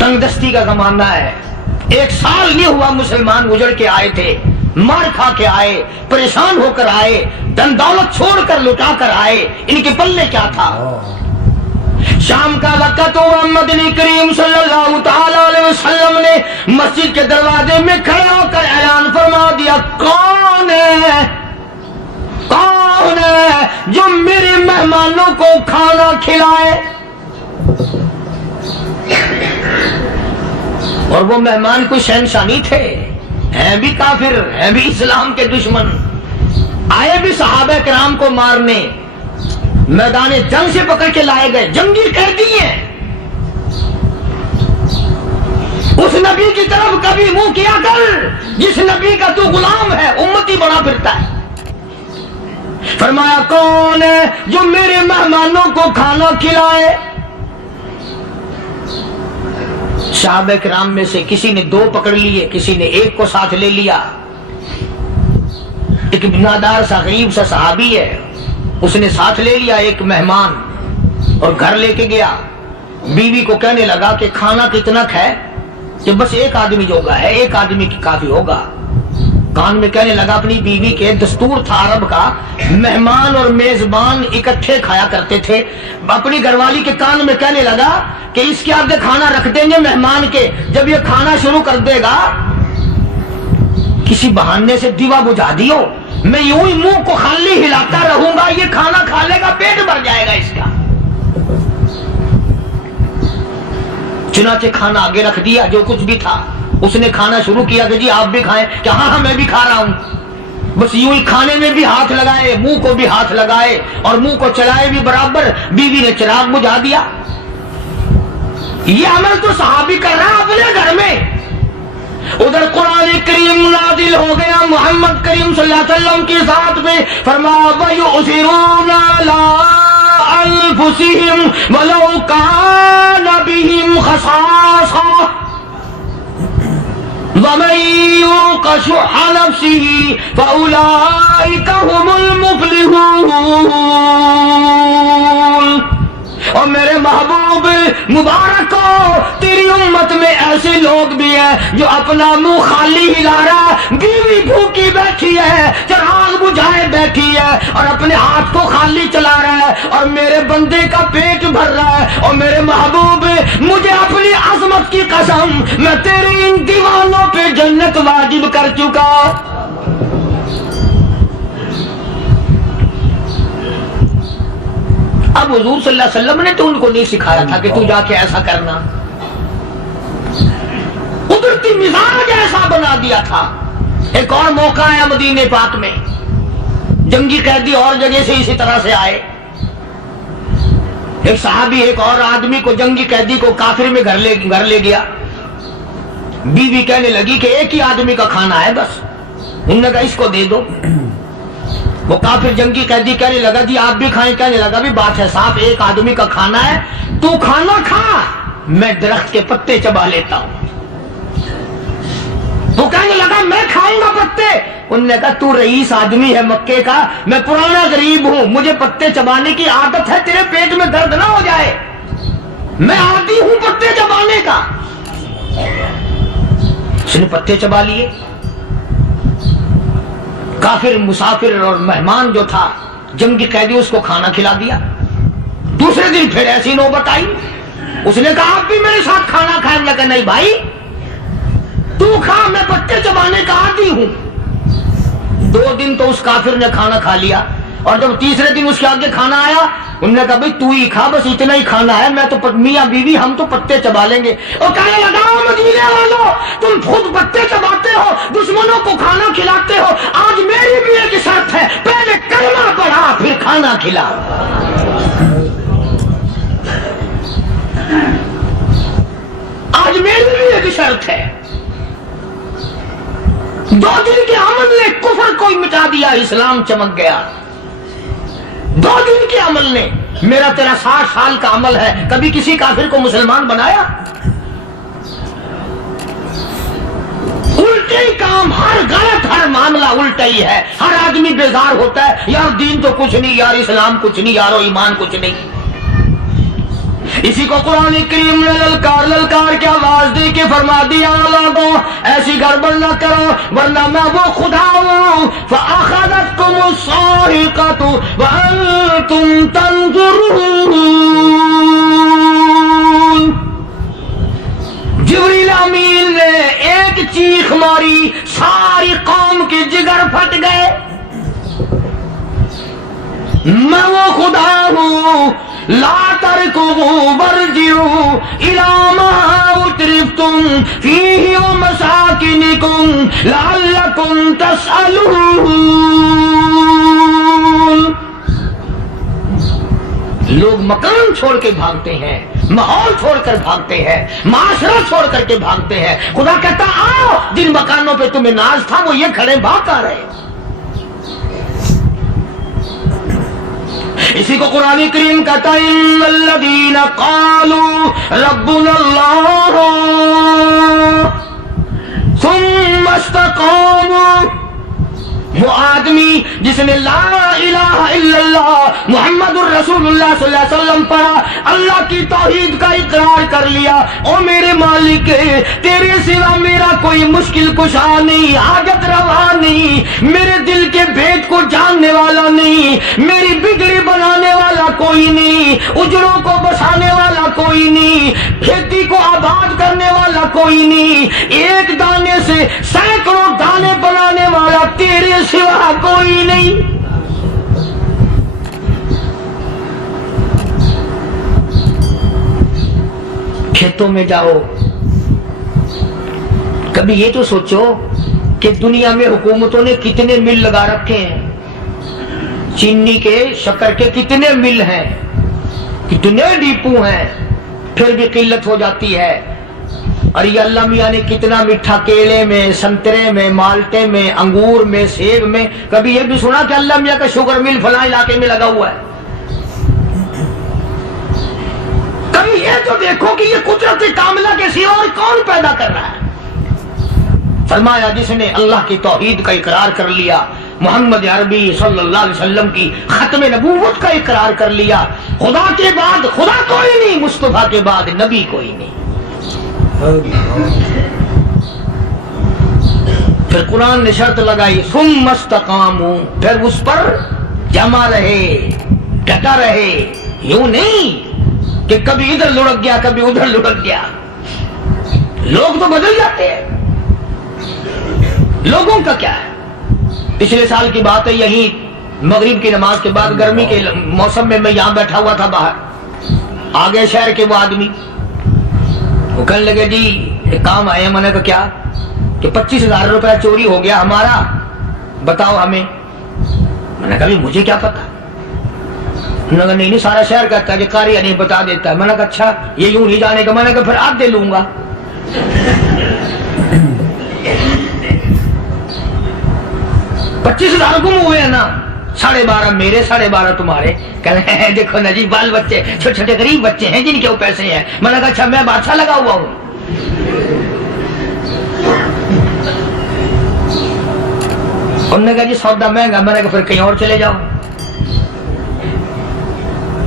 तंगदस्ती का जमाना है, 1 साल नहीं हुआ मुसलमान उजड़ के आए थे, मार खा के आए, परेशान होकर आए, धन दौलत छोड़कर लुटा कर आए। इनके पल्ले क्या था। शाम का वक्त हुआ, मदनी करीम सल्लल्लाहु ताला अलैहि वसल्लम ने मस्जिद के दरवाजे में खड़े होकर ऐलान फरमा दिया, कौन है, कौन है जो मेरे मेहमानों को खाना खिलाए। और वो मेहमान कोई शहंशाह नहीं थे, हैं भी काफिर, हैं भी इस्लाम के दुश्मन, आए भी सहाबा किराम को मारने, मैदान जंग से पकड़ के लाए गए, जंगी कैदी हैं। उस नबी की तरफ कभी मुंह किया कर जिस नबी का तू गुलाम है, उम्मती बना फिरता है। فرمایا کون ہے جو میرے مہمانوں کو کھانا کھلائے؟ صحابہ کرام میں سے کسی نے 2 پکڑ لیے، کسی نے 1 کو ساتھ لے لیا۔ ایک بنادار سا غریب سا صحابی ہے، اس نے ساتھ لے لیا ایک مہمان اور گھر لے کے گیا۔ بیوی کو کہنے لگا کہ کھانا کتنا ہے؟ کہ بس 1 آدمی جوگا ہے، 1 آدمی کی کافی ہوگا۔ کان میں کہنے لگا اپنی بیوی کے، دستور تھا عرب کا، مہمان اور میزبان اکٹھے کھایا کرتے تھے۔ اپنی گھر والی کے کان میں کہنے لگا کہ اس کے آگے کھانا رکھ دیں گے مہمان کے، جب یہ کھانا شروع کر دے گا کسی بہانے سے دیوا بجھا دیو، میں یوں ہی منہ کو خالی ہلاتا رہوں گا، یہ کھانا کھا لے گا، پیٹ بھر جائے گا اس کا۔ چنانچہ کھانا آگے رکھ دیا، جو کچھ بھی تھا۔ اس نے کھانا شروع کیا کہ جی آپ بھی کھائیں، کہ ہاں میں بھی کھا رہا ہوں۔ بس یوں ہی کھانے میں بھی ہاتھ لگائے، منہ کو بھی ہاتھ لگائے اور منہ کو چلائے بھی برابر۔ بیوی نے چراغ بجھا دیا۔ یہ عمل تو صحابی کر رہا اپنے گھر میں۔ ادھر قرآن کریم نازل ہو گیا محمد کریم صلی اللہ علیہ وسلم کی ذات پہ، فرمایا وَيُؤْثِرُونَ عَلَىٰ أَنفُسِهِمْ وَلَوْ كَانَ بِهِمْ خَصَاصَةٌ وَمَن يُوقَ شُحَّ نَفْسِهِ فَأُولَٰئِكَ هُمُ الْمُفْلِحُونَ۔ اور میرے محبوب مبارک ہو، تیری امت میں ایسے لوگ بھی ہیں جو اپنا منہ خالی ہلا رہا ہے، بیوی بھوکی بیٹھی ہے، چراغ بجھائے بیٹھی ہے اور اپنے ہاتھ کو خالی چلا رہا ہے اور میرے بندے کا پیٹ بھر رہا ہے۔ اور میرے محبوب مجھے اپنی عظمت کی قسم، میں تیرے ان دیوانوں پہ جنت واجب کر چکا۔ اب حضور صلی اللہ علیہ وسلم نے تو ان کو نہیں سکھایا تھا کہ تو جا کے ایسا کرنا، قدرتی مزاج ایسا بنا دیا تھا۔ ایک اور موقع آیا مدینے پاک میں، جنگی قیدی اور جگہ سے اسی طرح سے آئے۔ ایک صحابی ایک اور آدمی کو، جنگی قیدی کو کافر میں گھر لے گیا۔ بیوی کہنے لگی کہ 1 ہی آدمی کا کھانا ہے بس، انہوں نے کہا اس کو دے دو۔ وہ کافر جنگی قیدی کہنے لگا جی آپ بھی کھائیں، کہنے لگا بھی بات ہے صاف، 1 آدمی کا کھانا ہے، تو کھانا کھا، میں درخت کے پتے چبا لیتا ہوں۔ وہ کہنے لگا میں کھاؤں گا پتے۔ انہوں نے کہا تو رئیس آدمی ہے مکے کا، میں پرانا غریب ہوں، مجھے پتے چبانے کی عادت ہے، تیرے پیٹ میں درد نہ ہو جائے، میں عادی ہوں پتے چبانے کا۔ اس نے پتے چبا لیے۔ کافر مسافر اور مہمان جو تھا جنگی قیدی، اس کو کھانا کھلا دیا۔ دوسرے دن پھر ایسی نوبت آئی، اس نے کہا آپ بھی میرے ساتھ کھانا کھائیں۔ میں کہا نہیں بھائی تو کھا، میں پتے چبانے کا عادی ہوں۔ 2 دن تو اس کافر نے کھانا کھا لیا، اور جب تیسرے دن اس کے آگے کھانا آیا، انہوں نے کہا بھائی تو ہی کھا، بس اتنا ہی کھانا ہے، میں تو میاں بیوی ہم تو پتے چبا لیں گے۔ اور کہنے لگا مدینے والوں تم خود پتے چباتے ہو، دشمنوں کو کھانا کھلاتے ہو، آج میری بھی ایک شرط ہے، پہلے کلمہ پڑھا پھر کھانا کھلا۔ آج میری بھی ایک شرط ہے۔ 2 دن کے عمل نے کفر کو مٹا دیا، اسلام چمک گیا۔ 2 دن کے عمل نے، میرا تیرا 60 سال کا عمل ہے، کبھی کسی کافر کو مسلمان بنایا؟ الٹے ہی کام، ہر غلط، ہر معاملہ الٹا ہی ہے۔ ہر آدمی بیزار ہوتا ہے، یار دین تو کچھ نہیں، یار اسلام کچھ نہیں، یارو ایمان کچھ نہیں۔ اسی کو قرآن کریم نے للکار کے آواز دے کے فرما دیا لوگوں ایسی گڑبڑ نہ کرو ورنہ میں وہ خدا ہوں۔ فَأَخَذَتْكُمُ الصَّاعِقَةُ وَأَنْتُمْ تَنظُرُونَ۔ جبریل امین نے ایک چیخ ماری، ساری قوم کے جگر پھٹ گئے۔ میں وہ خدا ہوں، لا تركضوا وارجعوا إلى ما أترفتم فيه ومساكنكم لعلكم تسألون۔ لوگ مکان چھوڑ کے بھاگتے ہیں، ماحول چھوڑ کر بھاگتے ہیں، معاشرہ چھوڑ کر کے بھاگتے ہیں۔ خدا کہتا آؤ، جن مکانوں پہ تمہیں ناز تھا وہ یہ کھڑے بھاگ آ رہے۔ اسی کو قرآن کریم کہتا ہے ان الذین قالوا ربنا اللہ ثم استقاموا، وہ آدمی جس نے لا الہ الا اللہ محمد الرسول اللہ صلی اللہ علیہ وسلم پڑھا، اللہ کی توحید کا اقرار کر لیا، او میرے مالک تیرے سوا میرا کوئی مشکل کشا نہیں، حاجت روا نہیں، میرے دل کے بھید کو جاننے والا نہیں، میری بگڑی بنانے والا کوئی نہیں، اجڑوں کو بسانے والا کوئی نہیں، کھیتی کو آباد کرنے والا کوئی نہیں، ایک دانے سے سینکڑوں دانے بنانے والا تیرے سوا کوئی نہیں۔ کھیتوں میں جاؤ، کبھی یہ تو سوچو کہ دنیا میں حکومتوں نے کتنے مل لگا رکھے ہیں، چینی کے شکر کے کتنے مل ہیں، کتنے ڈیپو ہیں، پھر بھی قلت ہو جاتی ہے۔ اور یہ اللہ میاں نے کتنا میٹھا کیلے میں، سنترے میں، مالٹے میں، انگور میں، سیب میں، کبھی یہ بھی سنا کہ اللہ میاں کا شوگر مل فلاں علاقے میں لگا ہوا ہے؟ کبھی یہ تو دیکھو کہ یہ قدرت کاملہ کے سوا اور کون پیدا کر رہا ہے؟ فرمایا جس نے اللہ کی توحید کا اقرار کر لیا، محمد عربی صلی اللہ علیہ وسلم کی ختم نبوت کا اقرار کر لیا، خدا کے بعد خدا کوئی نہیں، مصطفیٰ کے بعد نبی کوئی نہیں۔ پھر قرآن نے شرط لگائی ثم استقاموا، پھر اس پر جمع رہے، ڈٹا رہے، یوں نہیں کہ کبھی ادھر لڑک گیا کبھی ادھر لڑک گیا۔ لوگ تو بدل جاتے ہیں، لوگوں کا کیا ہے؟ پچھلے سال کی بات ہے، یہی مغرب کی نماز کے بعد گرمی کے موسم میں میں یہاں بیٹھا ہوا تھا، باہر آگے شہر کے وہ آدمی وہ کہنے لگے جی ایک کام آئے ہیں۔ میں نے کہا کیا؟ کہ 25,000 روپے چوری ہو گیا ہمارا، بتاؤ ہمیں۔ میں نے کہا مجھے کیا پتا؟ انہوں نے کہا نہیں سارا شہر کہتا ہے کہ قاری نہیں بتا دیتا ہے۔ میں نے کہا اچھا یہ یوں نہیں جانے کا؟ میں نے کہا پھر آدھے لوں گا۔ 25,000 گم ہوئے ہیں نا، 12.5 میرے 12.5 تمہارے۔ کہنے ہیں دیکھو نا جی بال بچے چھوٹے چھوٹے غریب بچے ہیں جن کے وہ پیسے ہیں۔ میں نے کہا اچھا میں بادشاہ لگا ہوا ہوں؟ انہوں نے کہا جی سودا مہنگا۔ میں نے کہا پھر کہیں اور چلے جاؤ۔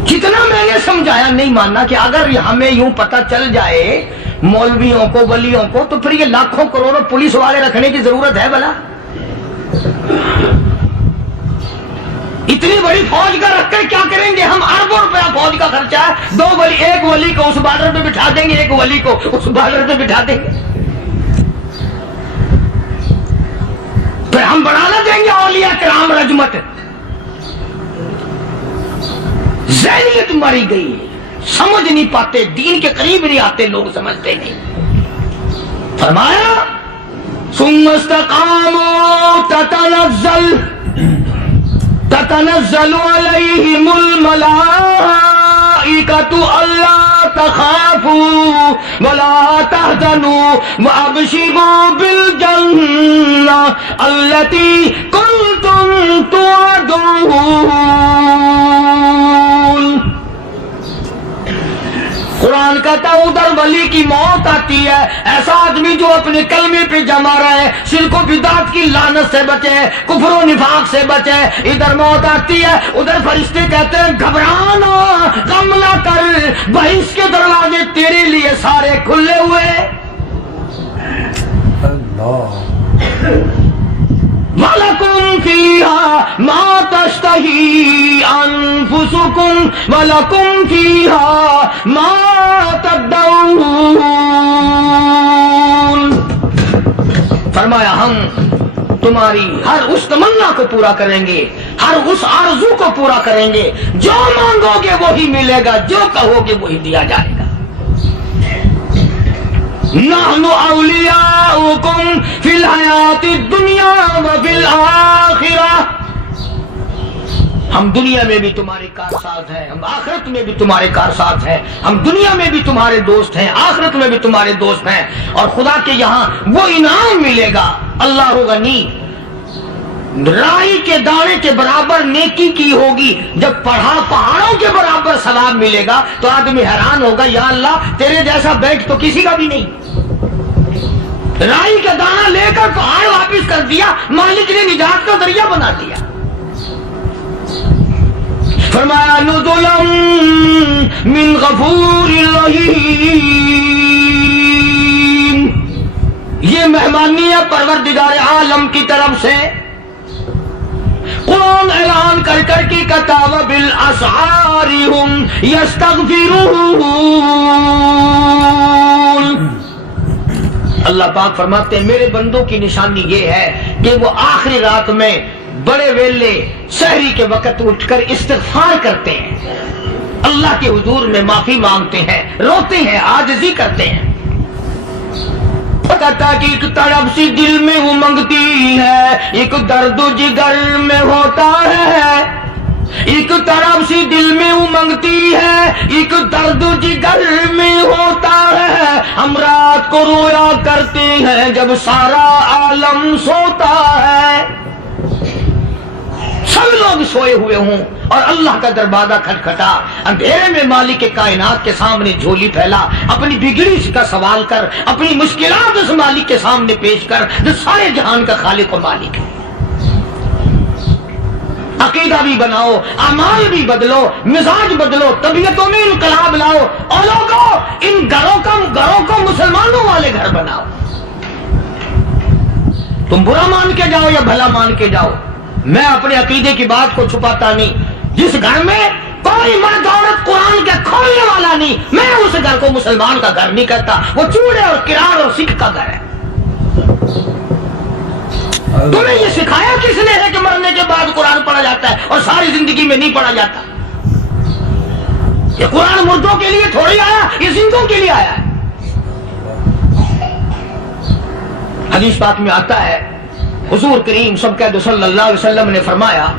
جتنا میں نے سمجھایا نہیں ماننا کہ اگر ہمیں یوں پتہ چل جائے مولویوں کو ولیوں کو تو پھر یہ لاکھوں کروڑوں پولیس والے رکھنے کی ضرورت ہے بھلا؟ اتنی بڑی فوج کا رکھ کر کیا کریں گے ہم؟ اربوں روپیہ فوج کا خرچہ ہے، 2 ولی، ایک ولی کو اس بارڈر پہ بٹھا دیں گے، ایک ولی کو اس بارڈر پہ بٹھا دیں گے، پھر ہم بڑھانا دیں گے اولیاء کرام رجمت۔ ذہنیت مری گئی، سمجھ نہیں پاتے، دین کے قریب نہیں آتے لوگ، سمجھتے نہیں۔ فرمایا ثم استقاموا تتنزل علیہم الملائکۃ الا تخافوا ولا تحزنوا وابشروا بالجنہ التی کنتم توعدون۔ قرآن کہتا ہے ادھر ولی کی موت آتی ہے، ایسا آدمی جو اپنے کلمے پہ جمع رہے، شرک و بدعت کی لعنت سے بچے، کفر و نفاق سے بچے۔ ادھر موت آتی ہے، ادھر فرشتے کہتے ہیں گھبرانا، غم نہ کر، بہشت کے دروازے تیرے لیے سارے کھلے ہوئے۔ وَلَكُمْ فِيهَا مَا تَشْتَهِي أَنفُسُكُمْ وَلَكُمْ فِيهَا مَا تَدَّعُونَ۔ فرمایا ہم تمہاری ہر اس تمنا کو پورا کریں گے، ہر اس آرزو کو پورا کریں گے، جو مانگو گے وہی ملے گا، جو کہو گے وہی دیا جائے گا۔ نحن اولیاؤکم فی الحیات الدنیا وفی الآخرہ، ہم دنیا میں بھی تمہارے کارساز ہیں، ہم آخرت میں بھی تمہارے کارساز ہیں، ہم دنیا میں بھی تمہارے دوست ہیں، آخرت میں بھی تمہارے دوست ہیں، اور خدا کے یہاں وہ انعام ملے گا۔ اللہ غنی राई के दाने के बराबर नेकी की होगी, जब पहाड़ों के बराबर सवाब मिलेगा तो आदमी हैरान होगा, या अल्लाह तेरे जैसा बैंक तो किसी का भी नहीं। राई का दाना लेकर पहाड़ वापिस कर दिया, मालिक ने निजात का जरिया बना दिया। फरमाया नुज़ुलम मिन गफूरिर रहीम, ये मेहमानी है परवरदिगार आलम की तरफ से। कुरान ऐलान कर कर के कताव बिल असहारी हुम यस्तगफिरून। अल्लाह पाक फरमाते हैं मेरे बंदों की निशानी ये है कि वो आखिरी रात में बड़े वेले सहरी के वक्त उठकर इस्तिग़फार करते हैं, अल्लाह के हुजूर में माफी मांगते हैं, रोते हैं, आजिज़ी करते हैं। कहता कि एक तड़प सी दिल में उमंगती है, एक दर्द जिगर में होता है, एक तड़प सी दिल में उमंगती है, एक दर्द जिगर में होता है। हम रात को रोया करते हैं जब सारा आलम सोता है। सब लोग सोए हुए हों और अल्लाह का दरवाजा खटखटा, अंधेरे में मालिक के कायनात के सामने झोली फैला, अपनी बिगड़ी का सवाल कर, अपनी मुश्किलात उस मालिक के सामने पेश कर जो सारे जहान का खालिक और मालिक है। अकीदा भी बनाओ, अमाल भी बदलो, मिजाज बदलो, तबीयतों में इनकलाब लाओ और लोगों इन घरों को मुसलमानों वाले घर बनाओ। तुम बुरा मान के जाओ या भला मान के जाओ, मैं अपने अकीदे की बात को छुपाता नहीं। जिस घर में कोई मर्द औरत कुरान के खोलने वाला नहीं, मैं उस घर को मुसलमान का घर नहीं कहता, वो चूड़े और किरार और सिख का घर है। तुम्हें ये सिखाया किसने है कि मरने के बाद कुरान पढ़ा जाता है और सारी जिंदगी में नहीं पढ़ा जाता? ये कुरान मुर्दों के लिए थोड़ी आया, ये जिंदों के लिए आया है। हदीस पाक में आता है, हुजूर करीम सल्लल्लाहु अलैहि वसल्लम ने फरमाया,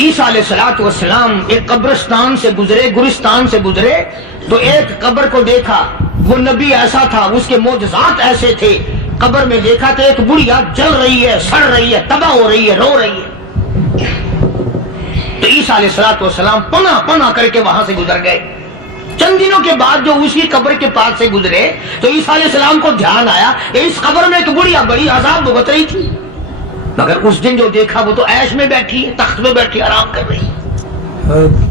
ईसा अलैहिस्सलातु वस्सलाम एक कब्रिस्तान से गुजरे, गुलिस्तान से गुजरे, तो एक कब्र को देखा। वो नबी ऐसा था, उसके मोजज़ात ऐसे थे। कब्र में देखा तो एक बुढ़िया जल रही है, सड़ रही है, तबाह हो रही है, रो रही है। तो ईसा अलैहिस्सलातु वस्सलाम पना पना करके वहां से गुजर गए। चंद दिनों के बाद जो उसी कब्र के पास से गुजरे तो ईसा अलैहिस्सलाम को ध्यान आया कि इस कब्र में एक बुढ़िया बड़ी अजाब भुगत रही थी, मगर उस दिन जो देखा वो तो ऐश में बैठी है, तख्त में बैठी आराम कर रही है।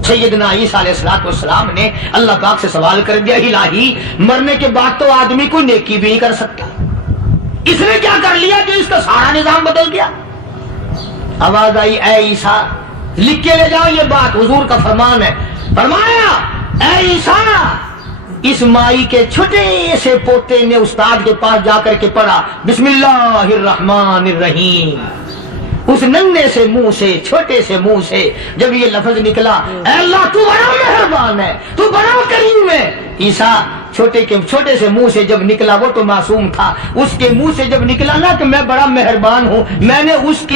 सैयदना ईसा अलैहिस्सलाम ने अल्लाह पाक से सवाल कर दिया, इलाही मरने के बाद तो आदमी कोई नेकी भी नहीं कर सकता, इसने क्या कर लिया कि इसका सारा निजाम बदल गया? आवाज आई, ऐ ईसा लिख के ले जाओ ये बात, हुजूर का फरमान है। फरमाया, ऐ ईसा, इस माई के छोटे से पोते ने उस्ताद के पास जाकर के पढ़ा बिस्मिल्लाहिर्रहमानिर्रहीम। उस नन्हे से मुंह से, छोटे से मुंह से जब ये लफ्ज निकला, ऐ अल्लाह तू बड़ा मेहरबान है, तू बड़ा करीम है। ईसा छोटे से मुंह से जब निकला, वो तो मासूम था, उसके मुंह से जब निकला ना कि मैं बड़ा मेहरबान हूं, मैंने उस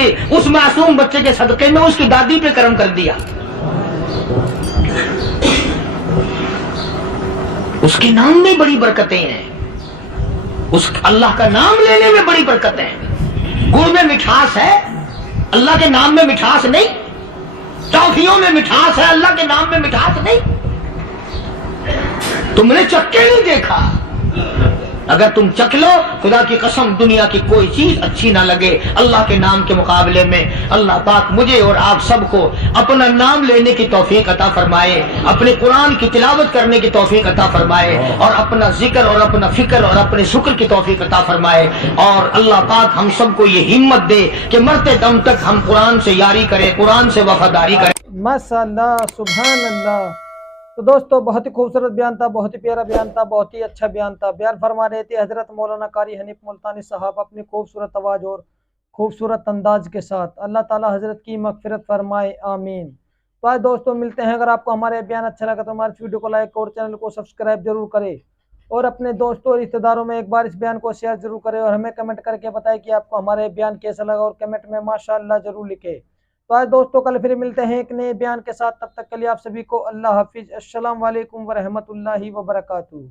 मासूम बच्चे के सदके में उसकी दादी पे करम कर दिया। उसके नाम में बड़ी बरकतें हैं, उस अल्लाह का नाम लेने में बड़ी बरकतें हैं। गुड़ में मिठास है, अल्लाह के नाम में मिठास नहीं। टॉफियों में मिठास है, अल्लाह के नाम में मिठास नहीं। तुमने चख के नहीं देखा, अगर तुम चख लो, खुदा की कसम दुनिया की कोई चीज अच्छी ना लगे अल्लाह के नाम के मुकाबले में। अल्लाह पाक मुझे और आप सबको अपना नाम लेने की तौफीक अता फरमाए, अपने कुरान की तिलावत करने की तौफीक अता फरमाए, और अपना जिक्र और अपना फिक्र और अपने शुक्र की तौफीक अता फरमाए। और अल्लाह पाक हम सबको ये हिम्मत दे कि मरते दम तक हम कुरान से यारी करें, कुरान से वफादारी करें। माशाअल्लाह, सुभान अल्लाह। तो दोस्तों बहुत ही खूबसूरत बयान था, बहुत ही प्यारा बयान था, बहुत ही अच्छा बयान था। बयान फरमा रहे थे हजरत मौलाना कारी हनीफ मुल्तानी साहब अपनी खूबसूरत आवाज़ और खूबसूरत अंदाज के साथ। अल्लाह ताला हजरत की मगफिरत फरमाए, आमीन। तो आज दोस्तों मिलते हैं। अगर आपको हमारे बयान अच्छा लगा तो हमारे वीडियो को लाइक और चैनल को सब्सक्राइब जरूर करें, और अपने दोस्तों और रिश्तेदारों में एक बार इस बयान को शेयर जरूर करें, और हमें कमेंट करके बताएं कि आपको हमारे बयान कैसा लगा, और कमेंट में माशाअल्लाह जरूर लिखें। तो आज दोस्तों कल फिर मिलते हैं एक नए बयान के साथ, तब तक के लिए आप सभी को अल्लाह हाफिज। अस्सलाम वालेकुम व रहमतुल्लाहि व बरकातुहू।